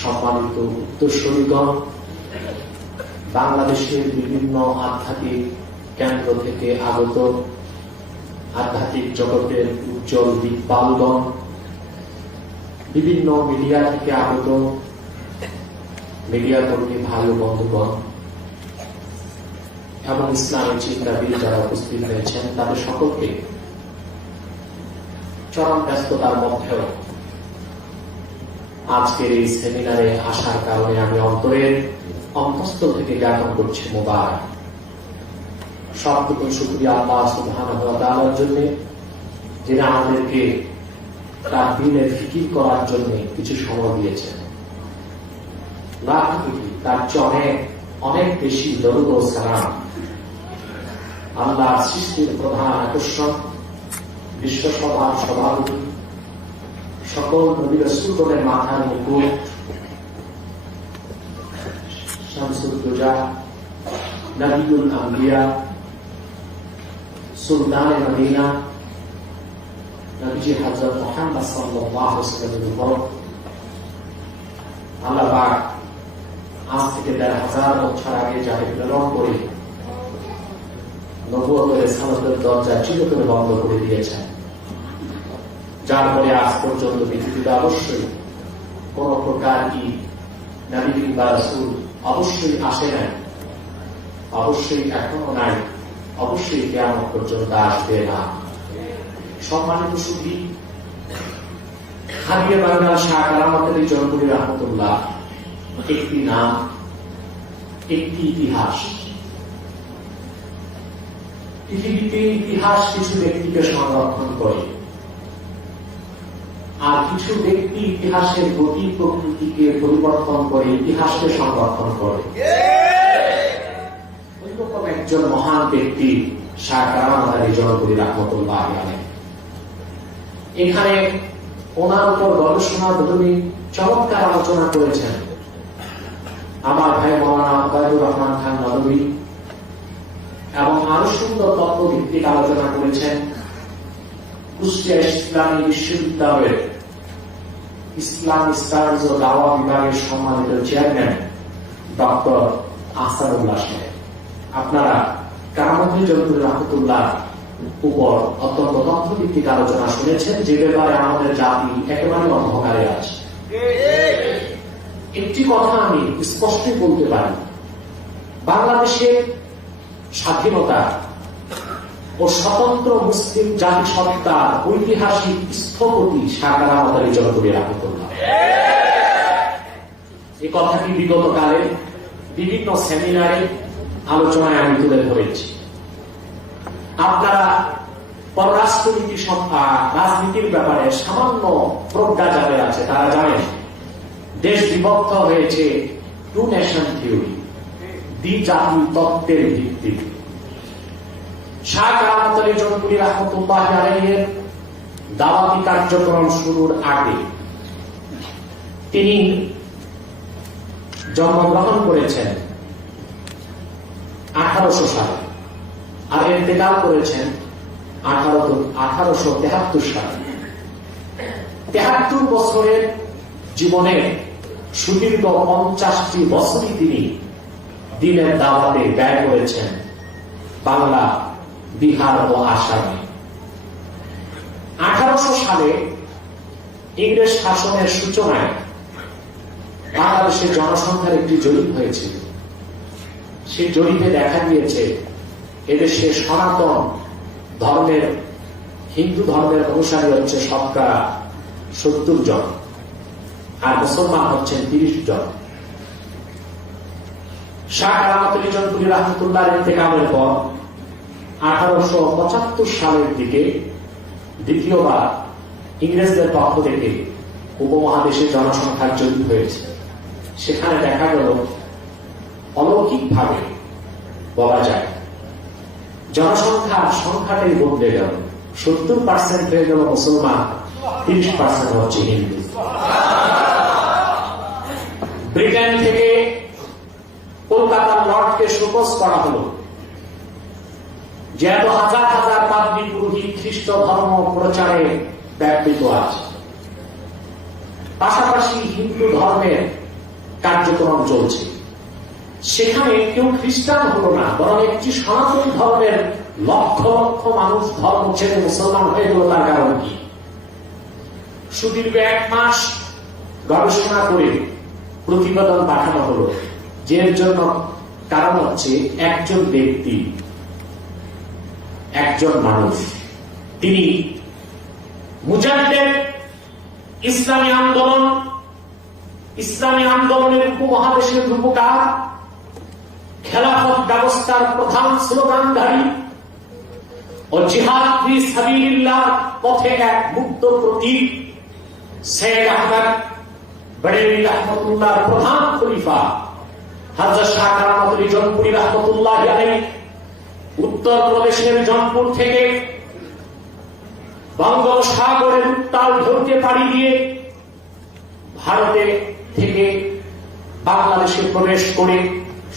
সম্মানিত উত্তরসূরিগণ, বাংলাদেশের বিভিন্ন আধ্যাত্মিক কেন্দ্র থেকে আগত আধ্যাত্মিক জগতের উজ্জ্বল দিকপালগণ, বিভিন্ন মিডিয়া থেকে আগত মিডিয়া কর্মী ভাই ও বন্ধুগণ এবং ইসলামী চিন্তাবিদ যারা উপস্থিত হয়েছেন, তাদের সকলকে চরম ব্যস্ততার মধ্যেও আজকের এই সেমিনারে আসার কারণে আমি অন্তরের অন্তঃস্থল থেকে জ্ঞাপন করছি মোবারক। সবটুকু শুকরিয়া আল্লাহ সুবহানাহু ওয়া তাআলার জন্য, যিনি আমাদেরকে তার দ্বীনের ফিকির করার জন্য কিছু সময় দিয়েছেন। তার চেয়ে অনেক বেশি দরুদ ও সালাম আল্লাহর সৃষ্টির প্রধান আকর্ষণ, বিশ্বসভার সভাপতি, সকল নবী রাসূলের মাথার মুকুট, শামসুল দুজা, নবিয়ুল আম্বিয়া, সুলতানে মদিনা, নবীজি হযরত মুহাম্মদ সাল্লাল্লাহু আলাইহি ওয়াসাল্লামের উপর আল্লাহ পাক আজ থেকে ১,৫০০ বছর আগে যাকে প্রেরণ করে নবুয়তের রিসালাতের দরজা চিরতরে বন্ধ করে দিয়েছেন, যার ফলে আজ পর্যন্ত পৃথিবীতে অবশ্যই কোন প্রকার কি নবী বা রাসূল অবশ্যই আসে নাই, অবশ্যই এখনো নাই, অবশ্যই কিয়ামত পর্যন্ত আসবে না। সম্মানিত সুধী, হাদিয়া বাংলার শাহ কারামত আলী জয়পুরী রহমতুল্লাহ একটি নাম, একটি ইতিহাস। পৃথিবীতে ইতিহাস কিছু ব্যক্তিকে সংরক্ষণ করে, আর কিছু ব্যক্তি ইতিহাসের গতি প্রকৃতিকে পরিবর্তন করে ইতিহাসকে সংরক্ষণ করে। ওইরকম একজন মহান ব্যক্তি শাহ কারামত আলী জয়পুরী রহমতুল্লাহ আলাইহি। এখানে ওনার উপর গবেষণার মাধ্যমে চমৎকার আলোচনা করেছেন আমার ভাই মাওলানা আবদুর রহমান খান নদভী, এবং আরো সুন্দর তত্ত্ব ভিত্তিক আলোচনা করেছেন কুষ্টিয়া ইসলামী বিশ্ববিদ্যালয়ের ইসলামী স্টাডিজ ও দাওয়া বিভাগের সম্মানিত চেয়ারম্যান ডক্টর আহসানুল্লাহ সাহেব। আপনারা কারামত আলী জয়পুরী রহমতুল্লাহ উপর অত্যন্ত তথ্যভিত্তিক আলোচনা শুনেছেন, যে ব্যাপারে আমাদের জাতি একেবারে অন্ধকারে আছে। একটি কথা আমি স্পষ্টই বলতে পারি, বাংলাদেশের স্বাধীনতা ও স্বতন্ত্র মুসলিম জাতিসত্তার ঐতিহাসিক স্থপতি শাহ কারামত আলী জয়পুরী রহমতুল্লাহ। এই কথাটি বিগত কালে বিভিন্ন সেমিনারে আলোচনায় আমি তুলে ধরেছি। আপনারা পররাষ্ট্রনীতি রাজনীতির ব্যাপারে সামান্য প্রজ্ঞা যাদের আছে তারা জানেন দেশ বিভক্ত হয়েছে টু নেশন থিওরি, দ্বিজাতি তত্ত্বের ভিত্তিতে। শাহ কারামত আলী জয়পুরী রহমতুল্লাহ আলাইহির দাওয়াতি কার্যক্রম শুরুর আগে তিনি জন্মগ্রহণ করেছেন 1800 সালে, আর ইন্তেকাল করেছেন 1873 সালে। 73 বছরের জীবনের সুদীর্ঘ 50টি বছরই তিনি দ্বীনের দাওয়াতে ব্যয় করেছেন বাংলা, বিহার ও আসামে। 1800 সালে ইংরেজ শাসনের সূচনায় বাংলাদেশের জনসংখ্যার একটি জরিপ হয়েছিল। সেই জরিপে দেখা গিয়েছে এদেশে সনাতন ধর্মের, হিন্দু ধর্মের অনুসারী হচ্ছে শতকরা 70 জন, আর মুসলমান হচ্ছেন 30 জন। শাহ কারামত আলী জয়পুরী রহমতুল্লাহর ইন্তেকালের পর 1875 সালের দিকে দ্বিতীয়বার ইংরেজদের পক্ষ থেকে উপমহাদেশের জনসংখ্যার জরিপ হয়েছে। সেখানে দেখা গেল অলৌকিকভাবে বলা যায় জনসংখ্যার সংখ্যাটাই বদলে গেল, 70% হয়ে গেল মুসলমান, 30% হচ্ছে হিন্দু। ব্রিটেন থেকে কলকাতার লর্ডকে শোকজ করা হলো যে এত হাজার হাজার পাদ্রী পুরোহিত খ্রিস্ট ধর্ম প্রচারে ব্যাপৃত আছে, পাশাপাশি হিন্দু ধর্মের কার্যক্রম চলছে। সেখানে কেউ খ্রিস্টান হলো না, বরং একটি সনাতন ধর্মের লক্ষ লক্ষ মানুষ ধর্ম ছেড়ে মুসলমান হয়ে গেল। তার কারণ কি? সুদীর্ঘ 1 মাস গবেষণা করে প্রতিবেদন পাঠানো হলো, যে এর জন্য কারণ হচ্ছে একজন ব্যক্তি, একজন মানুষ, তিনি মুজাহিদের ইসলামী আন্দোলনের উপমহাদেশের রূপকার, খেলাফত ব্যবস্থার প্রধান স্লোগানধারী ও জিহাদ ফি সাবিলিল্লাহ পথে এক মুক্ত প্রতীক সৈয়দ আহমদ বেরেলভী রাহমাতুল্লাহর প্রধান খলিফা হযরত শাহ কারামাত আলী জৌনপুরী রাহমাতুল্লাহি আলাইহি উত্তর প্রদেশের জৌনপুর থেকে বঙ্গোপসাগরের উত্তাল ঢেউকে পাড়ি দিয়ে ভারতে থেকে বাংলাদেশে প্রবেশ করে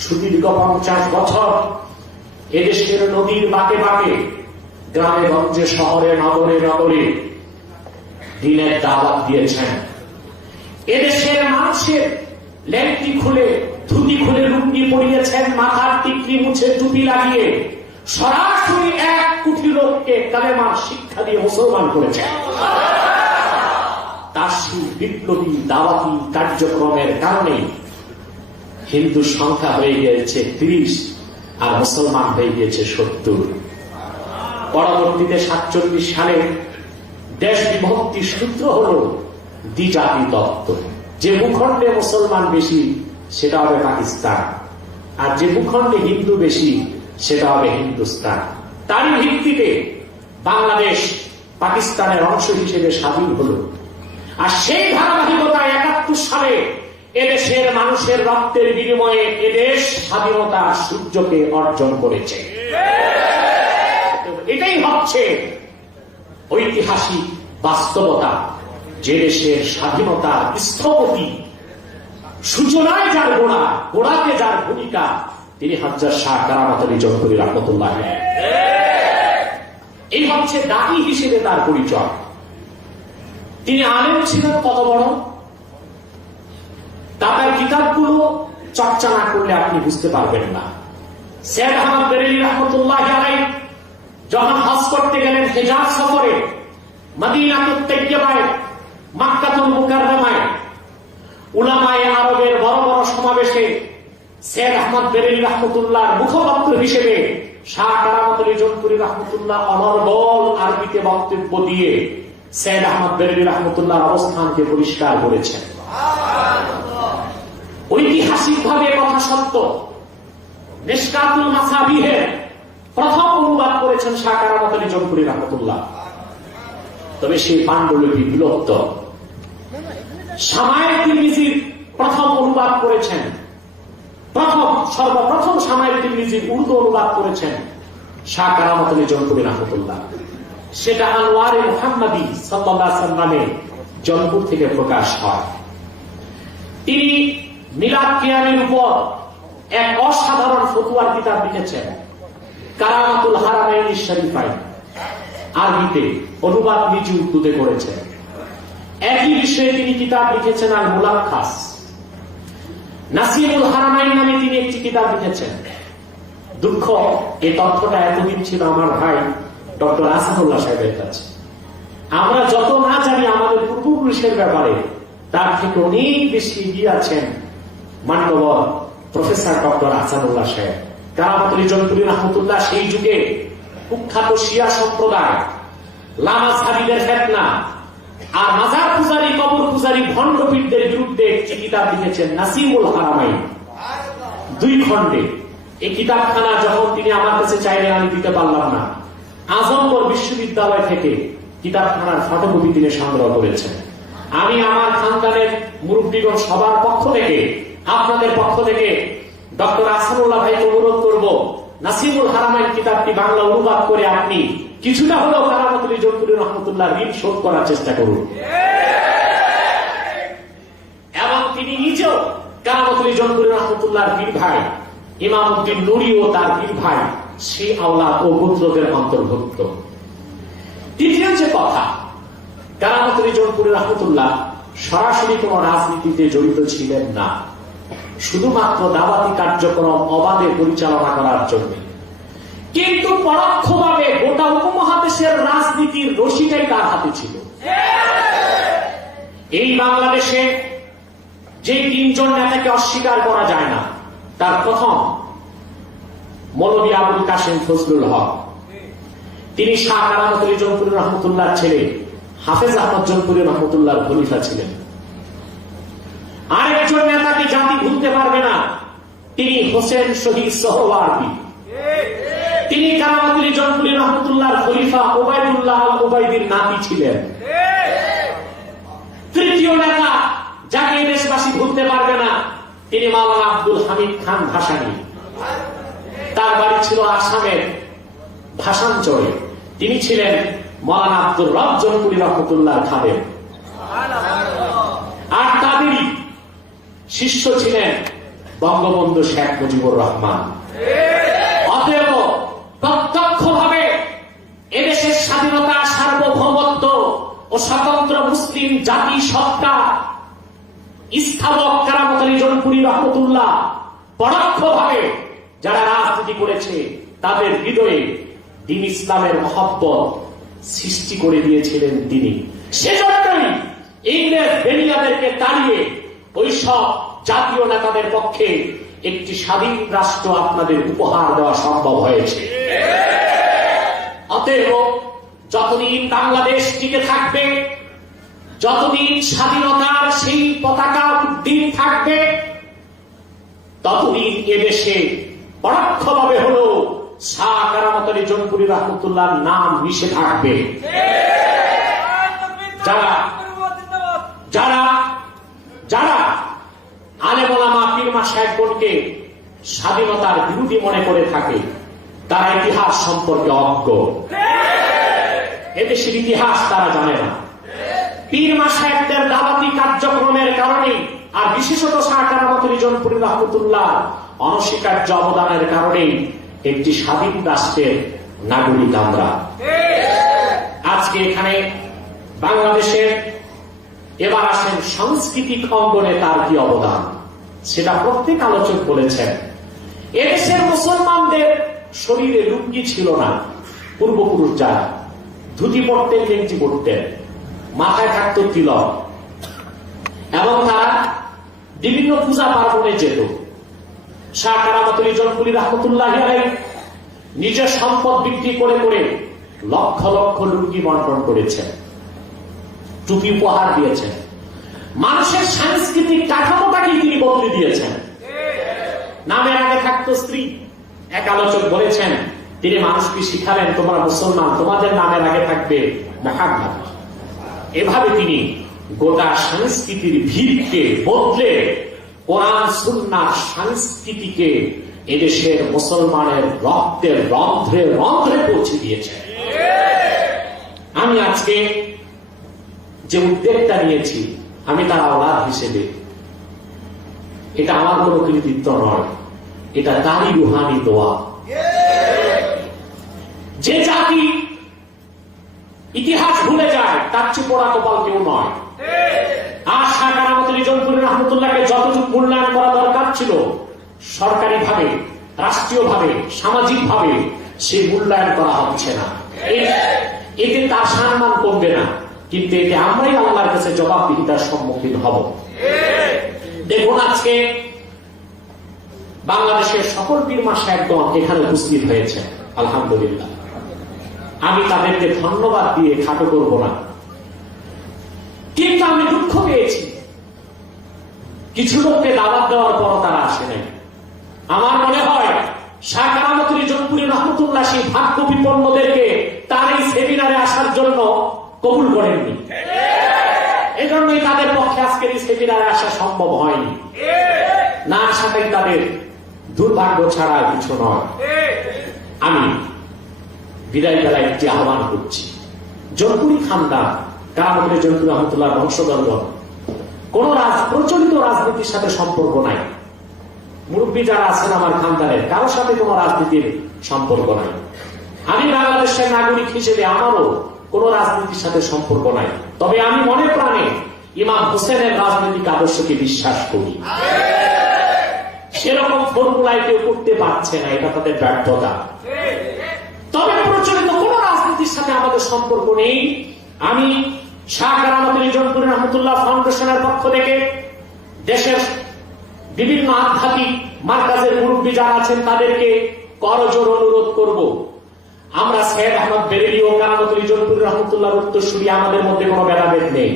সুদীর্ঘ 50 বছর এদেশের নদীর বাঁকে বাঁকে, গ্রামে গঞ্জে, শহরে নগরে নগরে দিনের দাওয়াত দিয়েছেন। এদেশের মানুষের ল্যাংটি খুলে, ধুতি খুলে লুঙ্গি পরিয়েছেন, মাথার টিকলি মুছে টুপি লাগিয়ে সরাসরি 1 কোটি লোককে কালেমার শিক্ষা দিয়ে মুসলমান করেছেন। তার সেই বিপ্লবী দাওয়াতি কার্যক্রমের কারণে হিন্দু সংখ্যা হয়ে গিয়েছে 30 আর মুসলমান হয়ে গিয়েছে 70। পরবর্তীতে 47 সালে দেশ বিভক্তির সূত্র হল দ্বিজাতি তত্ত্ব। যে ভূখণ্ডে মুসলমান বেশি সেটা হবে পাকিস্তান, আর যে ভূখণ্ডে হিন্দু বেশি সেটা হবে হিন্দুস্তান। তারই ভিত্তিতে বাংলাদেশ পাকিস্তানের অংশ হিসেবে স্বাধীন হল। আর সেই ধারাবাহিকতায় 71 সালে এদেশের মানুষের রক্তের বিনিময়ে এদেশ স্বাধীনতা সূর্যকে অর্জন করেছে। এটাই হচ্ছে ঐতিহাসিক বাস্তবতা, যে দেশের স্বাধীনতার স্থপতি, সূচনায় যার গোড়া, গোড়াতে যার ভূমিকা, তিনি হযরত শাহ কারামাত আলী জৌনপুরী রাহমাতুল্লাহি আলাইহি। এই হচ্ছে দায়ী হিসেবে তার পরিচয়। তিনি আলেম ছিলেন কত বড়, তার কিতাবগুলো চর্চা না করলে আপনি বুঝতে পারবেন না। সৈয়দ আহমদ বেরেলভী রাহমাতুল্লাহি আলাইহি যখন হজ করতে গেলেন হিজাজ সফরে, মদিনাতুত তাইয়্যিবায়, মক্কাতুল মুকাররমায় উলামায়ে আরবের বড় বড় সমাবেশে সৈয়দ আহমদ বেরেলভী রাহমাতুল্লাহর মুখপাত্র হিসেবে শাহ কারামাত আলী জৌনপুরী রাহমাতুল্লাহ অনর্গল আরবিতে বক্তব্য দিয়ে সৈয়দ আহমদ বেরেলভী রাহমাতুল্লাহর অবস্থানকে পরিষ্কার করেছেন। ঐতিহাসিকভাবে কথা সত্য। মিশকাতুল মাসাবিহের প্রথম অনুবাদ করেছেন শাহ কারামাত আলী জৌনপুরী রাহমাতুল্লাহ, তবে সেই পাণ্ডুলিপি বিলুপ্ত। শামায়েল তিরমিজির প্রথম অনুবাদ করেছেন, সর্বপ্রথম শামায়েল তিরমিজির উর্দু অনুবাদ করেছেন শাহ কারামাত আলী জৌনপুরী রাহমাতুল্লাহ। সেটা আনোয়ারে মুহাম্মাদি সাল্লাল্লাহু আলাইহি ওয়াসাল্লামে জৌনপুর থেকে প্রকাশ হয়। তিনি মিলাদ কিয়ামের উপর এক অসাধারণ ফতোয়ার কিতাব লিখেছেন, কারামাতুল হারামাইন শরীফাইন, আরবিতে অনুবাদ নিজে উর্দুতে করেছেন। একই বিষয়ে তিনি কিতাব লিখেছেন আল মুলাক্কাস। নাসিরুল হারামাইন নামে তিনি একটি কিতাব লিখেছেন। দুঃখ, এই তথ্যটা এতদিন ছিল আমার ভাই ডক্টর আসাদুল্লাহ সাহেবের কাছে। আমরা যত না জানি আমাদের পূর্বপুরুষের ব্যাপারে, তার থেকে অনেক বেশি এগিয়ে আছেন মান্যবর প্রফেসর ডক্টর আসাদুল্লাহ সাহেব। কারামাত আলী জৌনপুরী রাহমাতুল্লাহ সেই যুগে কুখ্যাত শিয়া সম্প্রদায়, লামাযহাবীদের ফিতনা আর মাজার পূজারী, কবর পূজারী ভণ্ডপীরদের বিরুদ্ধে একটি কিতাব লিখেছেন, নাসিমুল হারামাইন, 2 খণ্ডে। এই কিতাবখানা যখন তিনি আমার কাছে চাইলেন, আমি দিতে পারলাম না। আজমগড় বিশ্ববিদ্যালয় থেকে কিতাবখানার ফটোকপি তিনি সংগ্রহ করেছেন। আমি আমার খানদানের মুরব্বীগণ সবার পক্ষ থেকে, আপনাদের পক্ষ থেকে ডক্টর আহসানুল্লাহ ভাইকে অনুরোধ করব, নাসিমুল হারামাইন কিতাবটি বাংলা অনুবাদ করে আপনি কিছুটা হলেও কারামাত আলী জৌনপুরী রাহমাতুল্লাহ ঋণ শোধ করার চেষ্টা করুন। এবং তিনি নিজেও কারামাত আলী জৌনপুরী রাহমাতুল্লাহর বীর ভাই ইমামউদ্দিন নুরী ও তার বীর ভাই সেই আওলাদ ও পুত্রদের অন্তর্ভুক্ত। তৃতীয় যে কথা, কারামাত আলী জৌনপুরী রাহমাতুল্লাহ সরাসরি কোন রাজনীতিতে জড়িত ছিলেন না। শুধুমাত্র দাওয়াতি কার্যক্রম অবাধে পরিচালনা করার জন্য, কিন্তু পরোক্ষভাবে গোটা উপমহাদেশের রাজনীতির রশিটাই তার হাতে ছিল। এই বাংলাদেশে যে তিনজন নেতাকে অস্বীকার করা যায় না, তার প্রথম মৌলভী আবুল কাশেম ফজলুল হক। তিনি শাহ কারামত আলী জৌনপুরী রহমতুল্লাহর ছেলে হাফেজ আহমদ জৌনপুরী রহমতুল্লাহর খলিফা ছিলেন। আরেকজন নেতাকে জাতি ভুলতে পারবে না, তিনি হোসেন শহীদ সোহরাওয়ার্দী। তিনি কারামত আলী জৌনপুরী রহমতুল্লাহর খলিফা ওবায়দুল্লাহ আল ওবায়দীর নাতি ছিলেন। তৃতীয় নেতা যাকে দেশবাসী ভুলতে পারবে না, তিনি মাওলানা আব্দুল হামিদ খান ভাসানী। তার বাড়ি ছিল আসামের ভাসানচরে। তিনি ছিলেন মাওলানা আব্দুর রব জৌনপুরী রহমতুল্লাহর খাদেম। আর তাদেরই শিষ্য ছিলেন বঙ্গবন্ধু শেখ মুজিবুর রহমান। অতএব প্রত্যক্ষভাবে এদেশের স্বাধীনতা, সার্বভৌমত্ব ও স্বতন্ত্র মুসলিম জাতি সত্তা স্থাপক কারামত আলী জৌনপুরী রহমতুল্লাহ পরোক্ষভাবে যারা রাজনীতি করেছে, তাদের হৃদয়ে দ্বীন ইসলামের মহব্বত সৃষ্টি করে দিয়েছিলেন তিনি। সেজন্যই ইংরেজ বেনিয়াদেরকে তাড়িয়ে ওই সব জাতীয় নেতাদের পক্ষে একটি স্বাধীন রাষ্ট্র আপনাদের উপহার দেওয়া সম্ভব হয়েছে। অতএব যতদিন বাংলাদেশ টিকে থাকবে, যতদিন স্বাধীনতার সেই পতাকা উড্ডীন থাকবে, ততদিন এদেশে পরোক্ষভাবে হলো শাহ কারামত আলী জৌনপুরী রহমতুল্লাহর নাম মিশে থাকবে। যারা যারা যারা আলেম ওলামা পীর মাশায়েখগণকে স্বাধীনতার বিরোধী মনে করে থাকে, তারা ইতিহাস সম্পর্কে অজ্ঞ। এদেশের ইতিহাস তারা জানে না। পীর মাশায়েখদের দাওয়াতি কার্যক্রমের কারণে, আর বিশেষত শাহ কারামত আলী জৌনপুরী রহমতুল্লাহ অনস্বীকার্য অবদানের কারণে একটি স্বাধীন রাষ্ট্রের নাগরিক আমরা। আজকে এখানে বাংলাদেশের এবার আসেন সাংস্কৃতিক অঙ্গনে তার কি অবদান, সেটা প্রত্যেক আলোচক বলেছেন। এদেশের মুসলমানদের শরীরে লুঙ্গি ছিল না। পূর্বপুরুষ যারা ধুতি পড়তেন, গেঞ্জি পড়তেন, মাথায় থাকত তিলক, এবং তারা বিভিন্ন পূজা পার্বণে যেত। শাহ কারামত আলী জৌনপুরী রহমতুল্লাহি আলাইহি নিজের সম্পদ বিক্রি করে করে লক্ষ লক্ষ লুঙ্গি বন্টন করেছেন, টুপি উপহার দিয়েছেন। মানুষের সাংস্কৃতিক কাঠামোটাকে তিনি বদলে দিয়েছেন। নামের আগে থাকতো স্ত্রী। এক আলোচক বলেছেন, তিনি মানুষকে শিখালেন, তোমরা মুসলমান, তোমাদের নামের আগে থাকবে মুহাম্মদ। এভাবে তিনি গোটা সংস্কৃতির ভিড়কে বদলে কোরআন সুন্নাহ সংস্কৃতিকে এদেশের মুসলমানের রক্তের রন্ধ্রে রন্ধ্রে পৌঁছে দিয়েছেন। আমি আজকে যে উদ্যোগটা নিয়েছি, আমি তার আওলাদ হিসেবে, এটা আমার কোনো কৃতিত্ব নয়, এটা তারই রুহানি দোয়া। যে জাতি ইতিহাস ভুলে যায়, তার চেয়ে পোড়া কপাল কেউ নয়। আর শাহ কারামত আলী জৌনপুরী রহমতুল্লাহকে যতটুকু মূল্যায়ন করা দরকার ছিল সরকারি ভাবে, রাষ্ট্রীয় ভাবে, সামাজিক ভাবে, সে মূল্যায়ন করা হচ্ছে না। এতে তার সম্মান কমবে না, কিন্তু এতে আমরাই আল্লাহর কাছে জবাবদিহিতার সম্মুখীন হব। দেখুন, আজকে বাংলাদেশের সকল পীর মাশায়েখগণ এখানে উপস্থিত হয়েছে, আলহামদুলিল্লাহ। আমি তাদেরকে ধন্যবাদ দিয়ে খাটো করব না, কিন্তু আমি দুঃখ পেয়েছি কিছু লোককে দাওয়াত দেওয়ার পর তারা আসে নাই। আমার মনে হয় শাহ কারামত আলী জৌনপুরী রহমতুল্লাহ সেই ভাগ্য বিপন্নদেরকে তার এই সেমিনারে আসার জন্য কবুল করেননি। এজন্যই তাদের পক্ষে আজকের এই সেমিনারে আসা সম্ভব হয়নি। না আসাটাই তাদের দুর্ভাগ্য ছাড়া কিছু নয়। আমি বিদায় বেলায় একটি আহ্বান করছি, জৌনপুরী খানদান, কারামত আলী জৌনপুরী রহমতুল্লাহ বংশধরগণ, কোন প্রচলিত রাজনীতির সাথে সম্পর্ক নাই। মুরব্বী যারা আছেন আমার খানদানের, কারোর সাথে কোন রাজনীতির সম্পর্ক নাই। আমি বাংলাদেশের নাগরিক হিসেবে আমারও কোন রাজনীতির সাথে সম্পর্ক নাই। তবে আমি মনে প্রাণে ইমাম হোসেনের রাজনৈতিক আদর্শকে বিশ্বাস করি। সেরকম ফর্মুলায় কেউ করতে পারছে না, এটা তাদের ব্যর্থতা। তবে প্রচলিত কোন রাজনীতির সাথে আমাদের সম্পর্ক নেই। আমি শাহ কারামত জনপুরি রহমতুল্লাহ ফাউন্ডেশনের পক্ষ থেকে দেশের বিভিন্ন আধ্যাত্মিক মার্কাজের মুরব্বী যারা আছেন তাদেরকে করজোড় অনুরোধ করব, আমরা সৈয়দ আহমদ বেরেলী ও কারামত জনপুরি রহমতুল্লাহর উত্তরসূরি, আমাদের মধ্যে কোনো ভেদাভেদ নেই।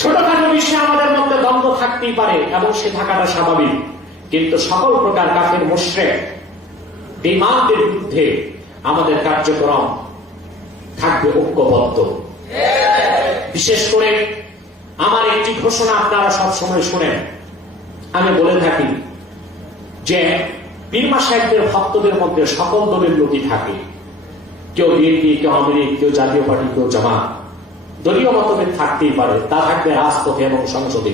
ছোটখাটো বিষয়ে আমাদের মধ্যে দ্বন্দ্ব থাকতেই পারে এবং সে থাকাটা স্বাভাবিক, কিন্তু সকল প্রকার কাফের মুশরিক বেঈমানদের বিরুদ্ধে আমাদের কার্যক্রম থাকবে ঐক্যবদ্ধ। বিশেষ করে আমার একটি ঘোষণা আপনারা সবসময় শুনেন, আমি বলে থাকি যে পীর মাশায়েখদের ভক্তদের মধ্যে সকল দলের লোকই থাকে, কেউ বিএনপি, কেউ আওয়ামী লীগ, কেউ জাতীয় পার্টি, কেউ জামাত, দলীয় মতভেদ থাকতেই পারে, তা থাকবে রাজপথে এবং সংসদে,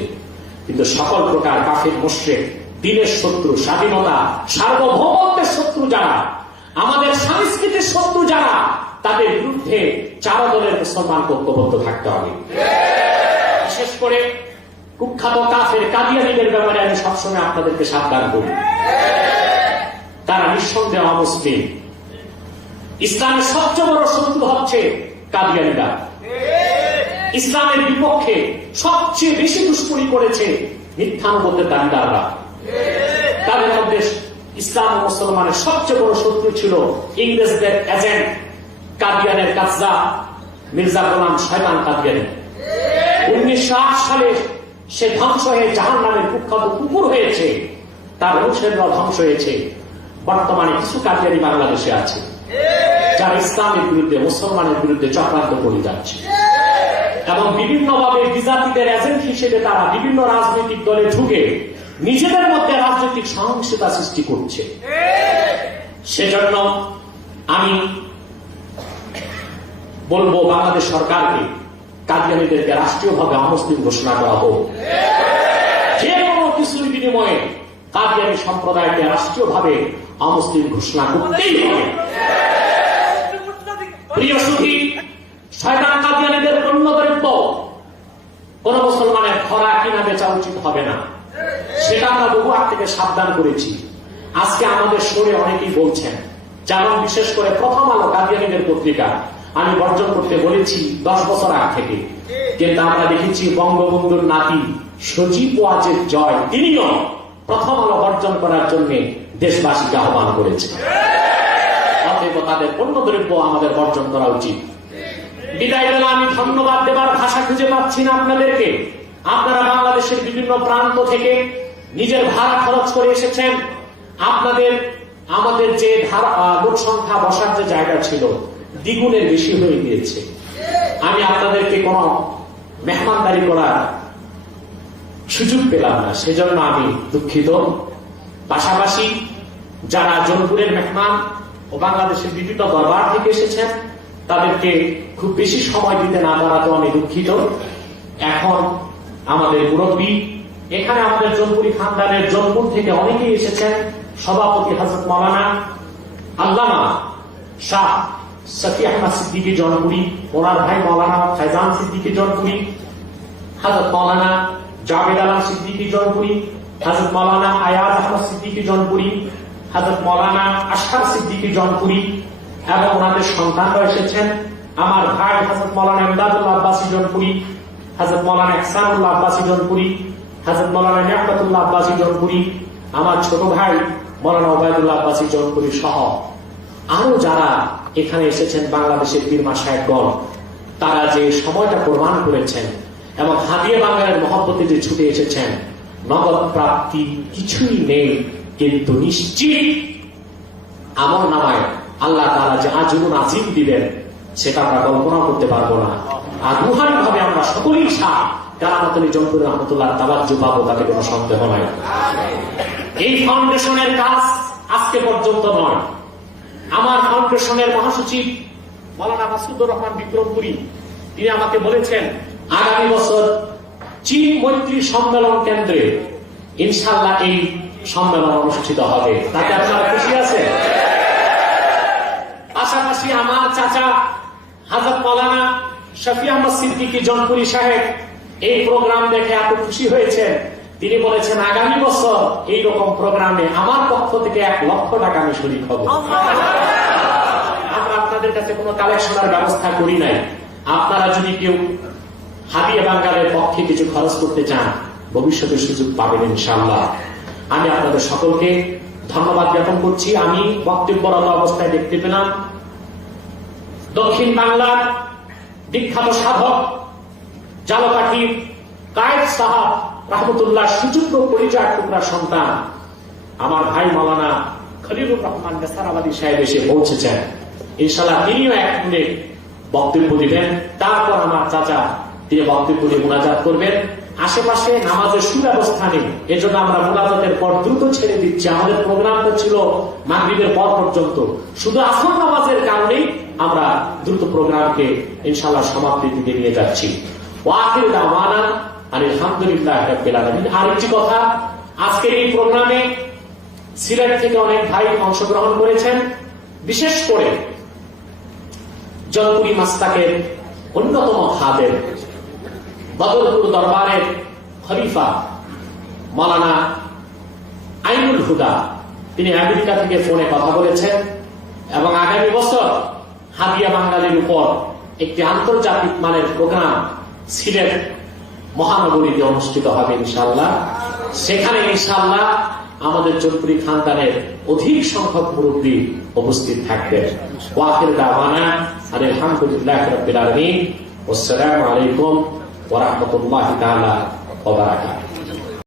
কিন্তু সকল প্রকার কাফের মুশরিক, দ্বীনের শত্রু, স্বাধীনতা সার্বভৌমত্বের শত্রু যারা, আমাদের সংস্কৃতির শত্রু যারা, তাদের বিরুদ্ধে চার দলের মুসলমানকে ঐক্যবদ্ধ থাকতে হবে। বিশেষ করে কুখ্যাত কাফের কাদিয়ানীদের ব্যাপারে আমি সবসময় আপনাদেরকে সাবধান করি, তারা নিঃসন্দেহে অমুসলিম। ইসলামের সবচেয়ে বড় শত্রু হচ্ছে কাদিয়ানীরা। ইসলামের বিপক্ষে সবচেয়ে বেশি দুষ্কর্ম করেছে মিথ্যানুবদের দাবিদাররা। তাদের মধ্যে ইসলাম ও মুসলমানের সবচেয়ে বড় শত্রু ছিল ইংরেজদের এজেন্ট কাদিয়ানের কাজদা মির্জা গোলাম শয়তান কাদিয়ানী। 1908 সালে সে ধ্বংস হয়ে জাহান্নামের কুখ্যাত কুকুর হয়েছে, তার অনুসারীরা ধ্বংস হয়েছে। বর্তমানে কিছু কাদিয়ানী বাংলাদেশে আছে যারা ইসলামের বিরুদ্ধে, মুসলমানের বিরুদ্ধে চক্রান্ত করে যাচ্ছে এবং বিভিন্নভাবে বিজাতিদের এজেন্ট হিসেবে তারা বিভিন্ন রাজনৈতিক দলে ঢুকে নিজেদের মধ্যে রাজনৈতিক সহিংসতা সৃষ্টি করছে। সেজন্য আমি বলবো বাংলাদেশ সরকারকে কাদিয়ানীদেরকে রাষ্ট্রীয়ভাবে অমুসলিম ঘোষণা করা হোক। যে কোনো কিছুর বিনিময়ে কাদিয়ানী সম্প্রদায়কে রাষ্ট্রীয়ভাবে অমুসলিম ঘোষণা করতেই হবে। প্রিয় সুধী, শয়তান কাদিয়ানীদের পণ্য দ্রব্য কোন মুসলমানের খরা কিনা বেচা উচিত হবে না, সেটা আমরা বহু আগ থেকে সাবধান করেছি। আজকে আমাদের সরে অনেকেই বলছেন, যেমন বিশেষ করে প্রথম আলো কাদিয়ানীদের পত্রিকা আমি বর্জন করতে বলেছি 10 বছর আগ থেকে, কিন্তু আমরা দেখেছি বঙ্গবন্ধুর নাতি সজীব ওয়াজেদ জয় তিনিও প্রথম আলো বর্জন করার জন্য দেশবাসীকে আহ্বান করেছেন। অতএব তাদের পণ্য দ্রব্য আমাদের বর্জন করা উচিত। বিদায় বেলা আমি ধন্যবাদ দেবার ভাষা খুঁজে পাচ্ছি না আপনাদেরকে। আপনারা বাংলাদেশের বিভিন্ন প্রান্ত থেকে নিজের ভাড়া খরচ করে এসেছেন। আপনাদের আমাদের যে লোক সংখ্যা বসার যে জায়গা ছিল দ্বিগুণের বেশি হয়ে গিয়েছে। আমি আপনাদেরকে কোন মেহমানদারি করার সুযোগ পেলাম না, সেজন্য আমি দুঃখিত। পাশাপাশি যারা জনপুরের মেহমান ও বাংলাদেশের বিভিন্ন দরবার থেকে এসেছেন তাদেরকে খুব বেশি সময় দিতে না পারাতেও আমি দুঃখিত। এখন আমাদের মুরব্বী, এখানে আমাদের জনপুরি খানদানের জনপুর থেকে অনেকেই এসেছেন। সভাপতি হযরত মাওলানা আল্লামা শাহ সফি আহমদ সিদ্দিকী জনপুরি, ওনার ভাই মাওলানা ফাইজান সিদ্দিকী জনপুরি, হযরত মাওলানা জাভেদ আলম সিদ্দিকী জনপুরি, হযরত মাওলানা আয়াজ আহমদ সিদ্দিকী জনপুরি, হযরত মাওলানা আশরাফ সিদ্দিকী জনপুরি এবং ওনাদের সন্তানরা এসেছেন। আমার ভাই হযরত মাওলানা ইমদাদুল্লাহ আব্বাসী জনপুরি, হযরত মাওলানা ইহসানুল্লাহ আব্বাসী জনপুরি, হযরত মাওলানা নিয়ামতুল্লাহ আব্বাসী জনপুরি, আমার ছোট ভাই মাওলানা ওবায়দুল্লাহ আব্বাসী জনপুরি সহ আরো যারা এখানে এসেছেন বাংলাদেশের পীর মাশায়েখগণ, তারা যে সময়টা কোরবান করেছেন এবং হাদিয়া বাঙালের মহব্বতে যে ছুটে এসেছেন, নগদ প্রাপ্তি কিছুই নেই, কিন্তু নিশ্চিত আমল নামায় আল্লাহ তাআলা যে আজরুন আজিম দিবেন সেটা আমরা কল্পনা করতে পারবো না। আর রুহানি ভাবে আমরা সকলেই শাহ কারামতুল জনপুরি রহমতুল্লাহ তাওয়াজ্জু পাবো, তাতে কোনো সন্দেহ নাই। এই ফাউন্ডেশনের কাজ আজকে পর্যন্ত নয়। আমার ফাউন্ডেশনের মহাসচিব মাওলানা মাসুদুর রহমান বিক্রমপুরী তিনি আমাকে বলেছেন আগামী বছর চীন মৈত্রী সম্মেলন কেন্দ্রে ইনশাআল্লাহ এই সম্মেলন অনুষ্ঠিত হবে। তাতে আপনারা খুশি আছেন? পাশাপাশি আমার চাচা হযরত মাওলানা শফি আহমদ সিদ্দিকী জনপুরি সাহেব এই প্রোগ্রাম দেখে এত খুশি হয়েছেন, তিনি বলেছেন আগামী বছর এইরকম প্রোগ্রামে আমার পক্ষ থেকে 1 লক্ষ টাকা আমি শরীক হব। আমরা আপনাদের কাছে কোনো কালেকশনের ব্যবস্থা করি নাই। আপনারা যদি কেউ হাদিয়া বাঙ্গালের পক্ষে কিছু খরচ করতে চান, ভবিষ্যতে সুযোগ পাবেন ইনশাআল্লাহ। আমি আপনাদের সকলকে ধন্যবাদ জ্ঞাপন করছি। আমি বক্তব্যরত অবস্থায় দেখতে পেলাম দক্ষিণ বাংলার বিখ্যাত সাধক জালকাঠির কায়েদ সাহাব রহমতুল্লাহ সুযোগ্য পরিচয় টুকরা সন্তান আমার ভাই মাওলানা খলিলুর রহমান নেসারাবাদী সাহেব এসে পৌঁছেছেন। ইনশাআল্লাহ তিনিও 1 মিনিট বক্তব্য দিবেন। তারপর আমার চাচা তিনি বক্তব্য দিয়ে মুনাজাত করবেন। আশেপাশে নামাজের সুব্যবস্থা নেই, এজন্য আমরা মুনাজাতের পর দ্রুত ছেড়ে দিচ্ছি। আমাদের প্রোগ্রামটা ছিল মাগরিবের পর পর্যন্ত, শুধু আসর নামাজের কারণেই আমরা দ্রুত প্রোগ্রামকে ইনশাআল্লাহ সমাপ্তির দিকে নিয়ে যাচ্ছি। ওয়াখির দাওয়ানা আলহামদুলিল্লাহি রাব্বিল আলামিন। আরেকটি কথা, আজকের এই প্রোগ্রামে সিলেট থেকে অনেক ভাই অংশগ্রহণ করেছেন। বিশেষ করে জলপুরি মাস্তাকের অন্যতম খাদেম বদরপুর দরবারের খলিফা মাওলানা আইনুল হুদা, তিনি আমেরিকা থেকে ফোনে কথা বলেছেন এবং আগামী বছর হাদিয়া বাঙ্গালের উপর একটি আন্তর্জাতিক মানের প্রোগ্রাম সিলেট মহানগরীতে অনুষ্ঠিত হবে ইনশাআল্লাহ। সেখানে ইনশাআল্লাহ আমাদের জলপুরি খানদানের অধিক সংখ্যক মুরব্বী উপস্থিত থাকবেন। ওয়াখির দাওয়ানা আলহামদুলিল্লাহি রাব্বিল আলামিন। আসসালামু আলাইকুম ওয়া রাহমাতুল্লাহি তাআলা ওয়া বারাকাতুহু।